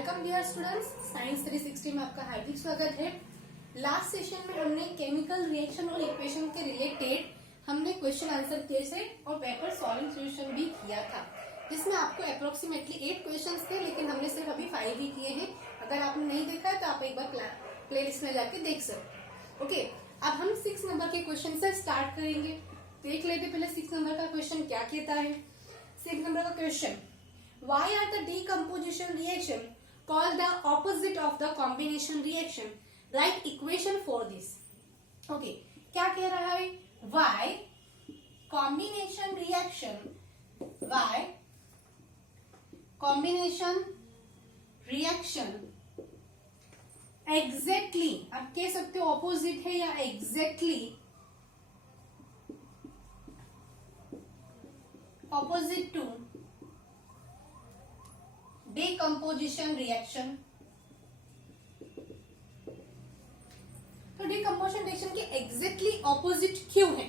Welcome dear students, science 360 में आपका हार्दिक स्वागत है। लास्ट सेशन में हमने केमिकल रिएक्शन और इक्वेशन के रिलेटेड हमने क्वेश्चन आंसर किए थे और पेपर सॉल्विंग सॉल्यूशन भी किया था, जिसमें आपको अप्रोक्सीमेटली 8 क्वेश्चंस थे, लेकिन हमने सिर्फ अभी 5 ही किए हैं। अगर आपने नहीं देखा है तो आप एक बार प्ले लिस्ट में जाके देख सकते। ओके, अब हम 6 नंबर के क्वेश्चन से स्टार्ट करेंगे। देख लेते पहले 6 नंबर का क्वेश्चन क्या कहता है। 6 नंबर का question, why are the decomposition reaction called the opposite of the combination reaction? Write equation for this. Okay, क्या कह रहा है? Why combination reaction exactly, आप कह सकते हो opposite है या exactly opposite to decomposition reaction. तो डिकम्पोजिशन रिएक्शन के एग्जैक्टली ऑपोजिट क्यों है?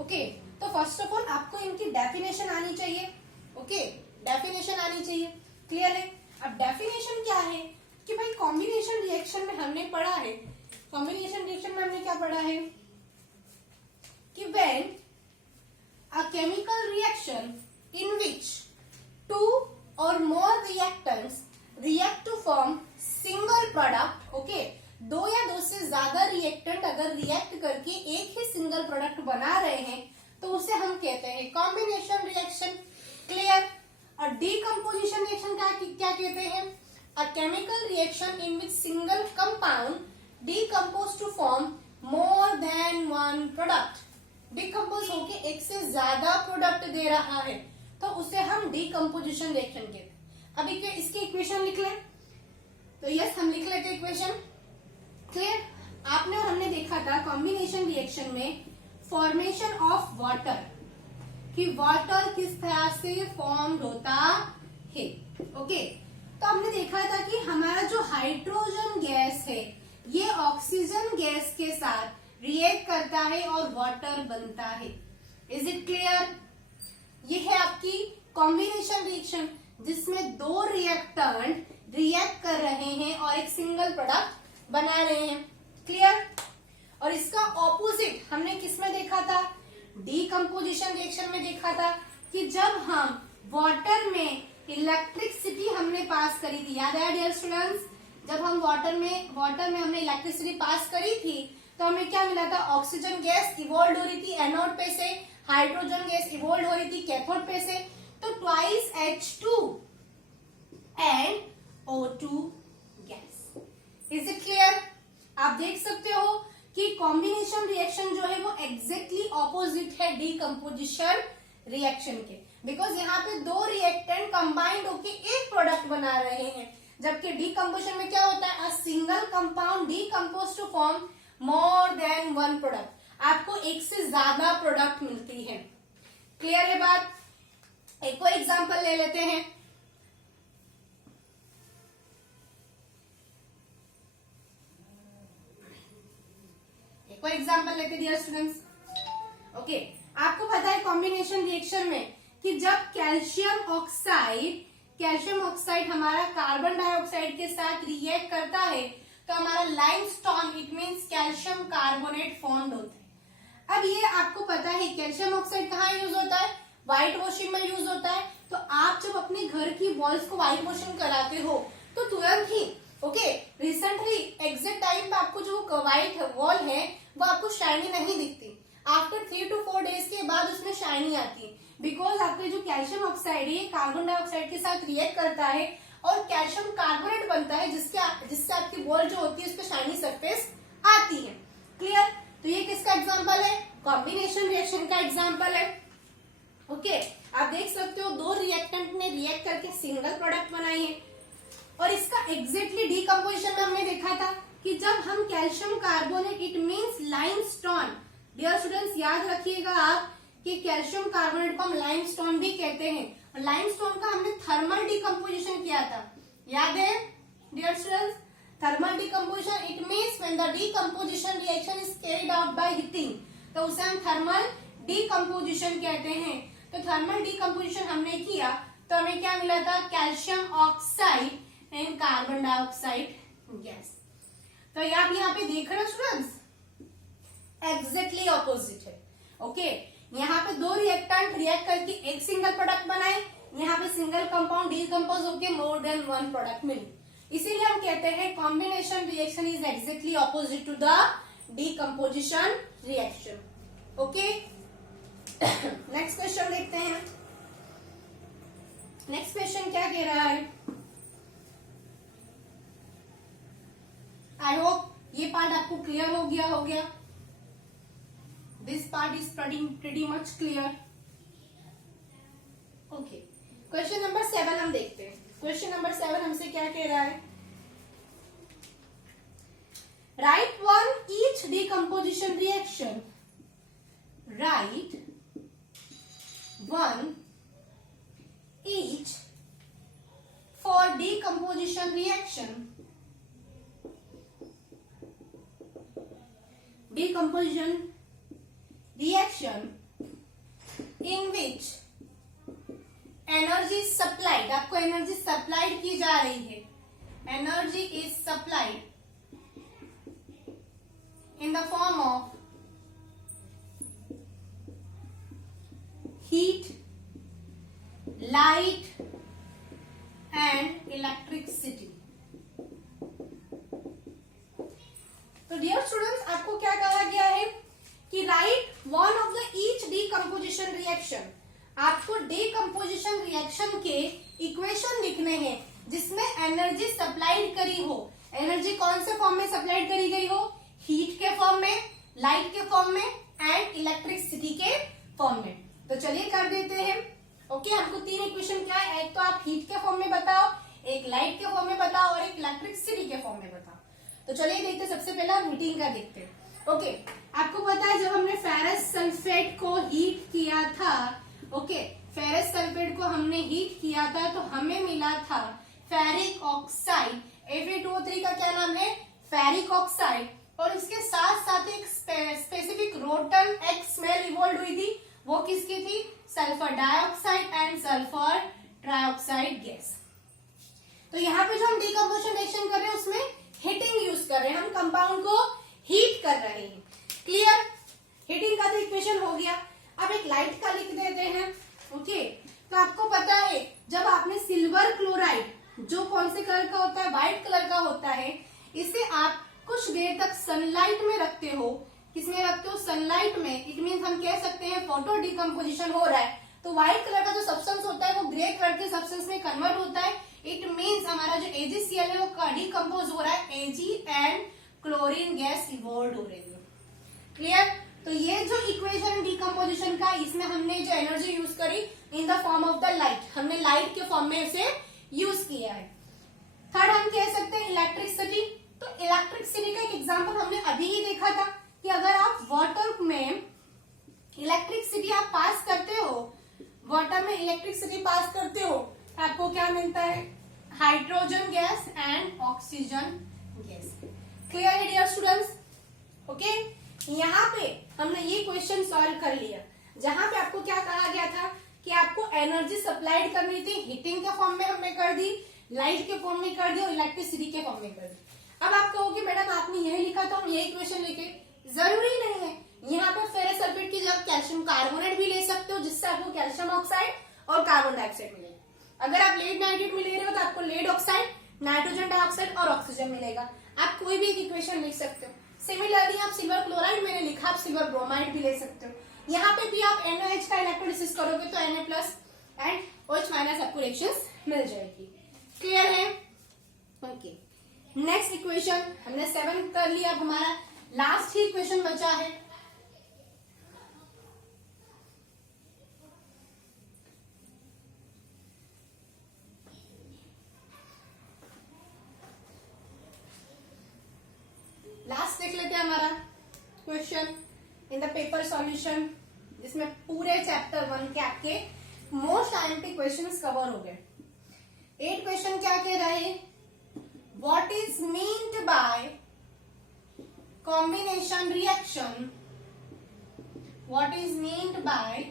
ओके, तो फर्स्ट ऑफ ऑल आपको इनकी डेफिनेशन आनी चाहिए। ओके, डेफिनेशन आनी चाहिए, क्लियर है। अब डेफिनेशन क्या है कि भाई कॉम्बिनेशन रिएक्शन में हमने पढ़ा है, कॉम्बिनेशन रिएक्शन में हमने क्या पढ़ा है कि when a chemical reaction in which two or more reactants react to form single product, okay, दो या दो से ज्यादा रिएक्टेंट अगर रिएक्ट करके एक ही सिंगल प्रोडक्ट बना रहे हैं तो उसे हम कहते हैं कॉम्बिनेशन रिएक्शन, क्लियर। और डीकम्पोजिशन रिएक्शन क्या कहते हैं? A chemical reaction in which single compound decompose to form more than one product, decompose होके एक से ज्यादा प्रोडक्ट दे रहा है तो उसे हम डीकम्पोजिशन रिएक्शन कहते हैं। अब इसकी इक्वेशन लिख लें, तो यस हम लिख लेते इक्वेशन, क्लियर। आपने और हमने देखा था कॉम्बिनेशन रिएक्शन में फॉर्मेशन ऑफ वाटर, कि वाटर किस तरह से फॉर्म होता है। ओके, तो हमने देखा था कि हमारा जो हाइड्रोजन गैस है ये ऑक्सीजन गैस के साथ रिएक्ट करता है और वाटर बनता है। Is it clear? ये है आपकी कॉम्बिनेशन रिएक्शन जिसमें दो रिएक्टेंट रिएक्ट कर रहे हैं और एक सिंगल प्रोडक्ट बना रहे हैं, क्लियर। और इसका ऑपोजिट हमने किसमें देखा था? डीकम्पोजिशन रिएक्शन में देखा था कि जब हम वाटर में इलेक्ट्रिसिटी हमने पास करी थी, याद है डियर स्टूडेंट्स? जब हम वाटर में हमने इलेक्ट्रिसिटी पास करी थी तो हमें क्या मिला था? ऑक्सीजन गैस इवॉल्व हो रही थी एनोड पे से, हाइड्रोजन गैस इवॉल्व हो रही थी कैथोड पे से, तो twice H2 and O2 gas. Is it clear? आप देख सकते हो कि कॉम्बिनेशन रिएक्शन जो है वो एग्जैक्टली ऑपोजिट है डीकम्पोजिशन रिएक्शन के, बिकॉज यहाँ पे दो रिएक्टेंट कंबाइंड होके एक प्रोडक्ट बना रहे हैं, जबकि डीकम्पोजिशन में क्या होता है? A single compound decompose to form more than one product, आपको एक से ज्यादा प्रोडक्ट मिलती है, क्लियर है बात। एक और एग्जांपल ले लेते हैं। एक और एग्जांपल लेते डियर स्टूडेंट्स। ओके, आपको पता है कॉम्बिनेशन रिएक्शन में कि जब कैल्शियम ऑक्साइड हमारा कार्बन डाइऑक्साइड के साथ रिएक्ट करता है तो हमारा limestone, it means calcium carbonate form होता है। अब ये आपको पता है कैल्शियम ऑक्साइड कहाँ यूज होता है? व्हाइट वॉशिंग में यूज होता है। तो आप जब अपने घर की वॉल्स को व्हाइट वॉशिंग कराते हो तो तुरंत ही रिसेंटली एग्जैक्ट टाइम पे आपको जो व्हाइट वॉल है वो आपको शाइनी नहीं दिखती। आफ्टर 3 to 4 डेज के बाद उसमें शाइनी आती है, बिकॉज आपके जो कैल्शियम ऑक्साइड है कार्बन डाइऑक्साइड के साथ रिएक्ट करता है और कैल्शियम कार्बोनेट बनता है, जिससे आपकी वॉल जो होती है उस पर शाइनी सरफेस आती है, क्लियर। तो ये किसका एग्जाम्पल है? कॉम्बिनेशन रिएक्शन का एग्जाम्पल है। ओके, आप देख सकते हो दो रिएक्टेंट ने रिएक्ट करके सिंगल प्रोडक्ट बनाई है। और इसका एग्जैक्टली डीकम्पोजिशन में हमने देखा था कि जब हम calcium carbonate, it means limestone, dear students याद रखिएगा आप कि कैल्शियम कार्बोनेट को हम लाइमस्टोन भी कहते हैं, और लाइमस्टोन का हमने थर्मल डीकम्पोजिशन किया था, याद है dear students? Thermal decomposition it means when the decomposition reaction is carried out by heating, तो उसे हम थर्मल डीकम्पोजिशन कहते हैं। तो थर्मल डीकम्पोजिशन हमने किया तो हमें क्या मिला था? कैल्शियम ऑक्साइड इन कार्बन डाइऑक्साइड गैस। तो ये आप यहाँ पे देख रहे हो स्टूडेंट्स, एग्जैक्टली ऑपोजिट है। ओके, यहाँ पे दो रिएक्टेंट रिएक्ट करके एक सिंगल प्रोडक्ट बनाए, यहाँ पे सिंगल कंपाउंड डिकम्पोज होकर मोर देन वन प्रोडक्ट मिली। इसीलिए हम कहते हैं combination reaction is exactly opposite to the decomposition reaction. Okay, next question देखते हैं। नेक्स्ट क्वेश्चन क्या कह रहा है? आई होप ये पार्ट आपको क्लियर हो गया। This part is pretty much clear. Okay, question number 7 हम देखते हैं। क्वेश्चन नंबर 7 हमसे क्या कह रहा है? Right one each decomposition reaction. Right one each for decomposition reaction. Decomposition reaction in which energy is supplied, आपको एनर्जी सप्लाइड की जा रही है, energy is supplied in the form of heat, light and electricity. तो dear students, आपको क्या कहा गया है कि right one of the each decomposition reaction. आपको डीकम्पोजिशन रिएक्शन के इक्वेशन लिखने हैं जिसमें एनर्जी सप्लाइड करी हो। एनर्जी कौन से फॉर्म में सप्लाइड करी गई हो? हीट के फॉर्म में, लाइट के फॉर्म में एंड इलेक्ट्रिसिटी के फॉर्म में। तो चलिए कर देते हैं। ओके, आपको तीन इक्वेशन क्या है? एक तो आप हीट के फॉर्म में बताओ, एक लाइट के फॉर्म में बताओ और एक इलेक्ट्रिसिटी के फॉर्म में बताओ। तो चलिए देखते, सबसे पहले हम हीटिंग का देखते हैं। ओके, आपको पता है जब हमने फेरस सल्फेट को हीट किया था, ओके, फेरस सल्फेट को हमने हीट किया था तो हमें मिला था फेरिक ऑक्साइड। Fe2O3 का क्या नाम है? Ferric oxide. और इसके साथ साथ एक specific rotten x smell evolve हुई थी, वो किसकी थी? Sulphur dioxide and sulphur trioxide gas. तो यहाँ पे जो हम डीकम्पोजिशन रिएक्शन कर रहे हैं उसमें हीटिंग यूज कर रहे हैं, हम कंपाउंड को हीट कर रहे हैं। क्लियर? हीटिंग का तो इक्वेशन हो गया। अब एक लाइट का लिख देते हैं। ओके, तो आपको पता है जब आपने सिल्वर क्लोराइड, जो कौन से कलर का होता है? व्हाइट कलर का होता है, इसे आप कुछ देर तक सनलाइट में रखते हो। किसमें रखते हो? सनलाइट में। इट मीन्स हम कह सकते हैं फोटो डिकम्पोजिशन हो रहा है, तो व्हाइट कलर का जो सब्सटेंस होता है वो ग्रे कलर के सब्सटेंस में कन्वर्ट होता है। इट मीन्स हमारा जो AgCl है वो डिकम्पोज हो रहा है, Ag and chlorine gas evolve हो रही है। क्लियर? तो ये जो इक्वेशन डिकम्पोजिशन का, इसमें हमने जो एनर्जी यूज करी in the form of the light, हमने लाइट के फॉर्म में इसे यूज किया है। थर्ड हम कह सकते हैं इलेक्ट्रिसिटी। तो इलेक्ट्रिसिटी का एक एग्जांपल हमने अभी ही देखा था कि अगर आप वाटर में इलेक्ट्रिसिटी आप पास करते हो, वाटर में इलेक्ट्रिसिटी पास करते हो, आपको क्या मिलता है? Hydrogen gas and oxygen gas. Clear है डियर स्टूडेंट्स? ओके, यहाँ पे हमने ये क्वेश्चन सॉल्व कर लिया जहां पे आपको क्या कहा गया था कि आपको एनर्जी सप्लाइड करनी थी, हीटिंग के फॉर्म में हमने कर दी, लाइट के फॉर्म में कर दी और इलेक्ट्रिसिटी के फॉर्म में कर दी। अब आप कहोगे मैडम आपने यही लिखा था, हम यही क्वेश्चन लिखे। जरूरी नहीं है, यहाँ पे फेरस सल्फेट की जगह कैल्शियम कार्बोनेट भी ले सकते हो जिससे आपको कैल्शियम ऑक्साइड और कार्बन डाइऑक्साइड मिलेगा। अगर आप लेड नाइट्रेट में ले रहे हो तो आपको लेड ऑक्साइड, नाइट्रोजन डाइऑक्साइड और ऑक्सीजन मिलेगा। आप कोई भी एक इक्वेशन लिख सकते हो। सिमिलरली आप सिल्वर क्लोराइड मैंने लिखा, आप सिल्वर ब्रोमाइड भी ले सकते हो। यहाँ पे भी आप NaOH का इलेक्ट्रोलिसिस करोगे तो Na+ एंड OH- आपको रिएक्शंस मिल जाएगी। क्लियर है? ओके, नेक्स्ट इक्वेशन हमने 7 कर लिया। अब हमारा लास्ट ही इक्वेशन बचा है। लास्ट देख लेते हैं हमारा question in the paper solution, जिसमें पूरे चैप्टर 1 के आपके मोस्ट आईएमपी क्वेश्चंस कवर हो गए। 8 क्वेश्चन क्या कह रहे हैं? What is meant by combination reaction? What is meant by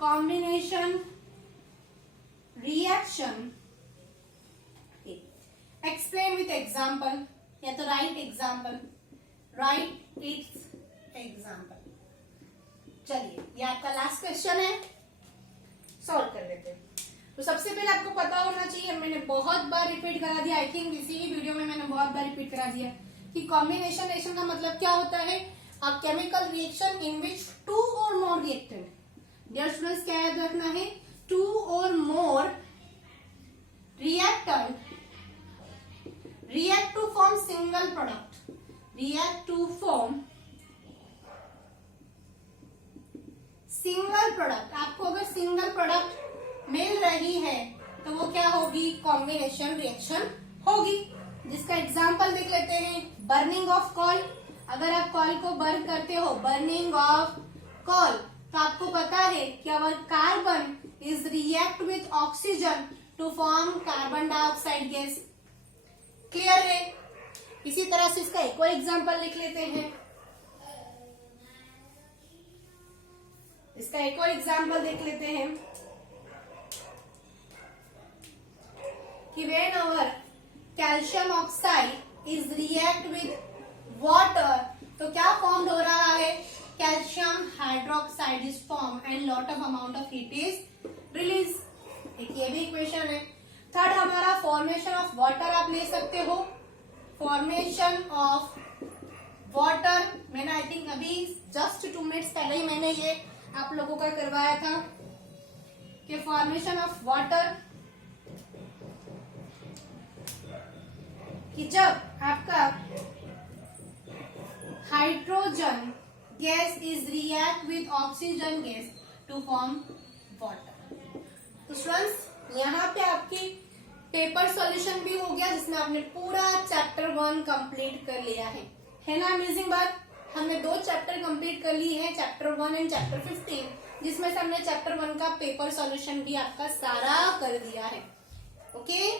combination reaction? Example, या तो right example, right it's example. चलिए ये आपका लास्ट क्वेश्चन है, सॉल्व कर लेते हैं। तो सबसे पहले आपको पता होना चाहिए, मैंने बहुत बार रिपीट करा दिया, आई थिंक इसी ही वीडियो में मैंने बहुत बार रिपीट करा दिया कि कॉम्बिनेशन रिएक्शन का मतलब क्या होता है, अ केमिकल रिएक्शन इन विच 2 और मोर रिएक्टेंट। डियर स्टूडेंट्स क्या याद रखना है, 2 और मोर reactant react to form single product, react to form single product। आपको अगर सिंगल प्रोडक्ट मिल रही है तो वो क्या होगी, कॉम्बिनेशन रिएक्शन होगी। जिसका एग्जांपल देख लेते हैं, बर्निंग ऑफ कॉल। अगर आप कॉल को बर्न करते हो, बर्निंग ऑफ कॉल, तो आपको पता है कि our carbon is react with oxygen to form carbon dioxide gas. Clear है। इसी तरह से इसका एक और एग्जांपल लिख लेते हैं। इसका एक और एग्जांपल देख लेते हैं कि when our calcium oxide is react with water, तो क्या फॉर्म हो रहा है, calcium hydroxide is form and lot of amount of heat is release. एक ये भी इक्वेशन है। थर्ड हमारा फॉर्मेशन ऑफ वाटर आप ले सकते हो, फॉर्मेशन ऑफ वाटर मैंने आई थिंक अभी जस्ट 2 मिनट्स पहले ही मैंने ये आप लोगों का करवाया था कि फॉर्मेशन ऑफ वाटर, कि जब आपका hydrogen gas is react with oxygen gas to form water. तो स्टूडेंट्स यहाँ पे आपकी पेपर सॉल्यूशन भी हो गया, जिसमें आपने पूरा चैप्टर 1 कंप्लीट कर लिया है ना। अमेजिंग बात, हमने 2 चैप्टर कंप्लीट कर ली है, चैप्टर 1 एंड चैप्टर 15, जिसमें से हमने चैप्टर 1 का पेपर सॉल्यूशन भी आपका सारा कर दिया है। ओके,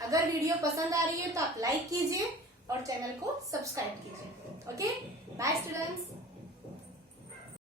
अगर वीडियो पसंद आ रही है तो आप लाइक कीजिए और चैनल को सब्सक्राइब कीजिए। Okay, bye students.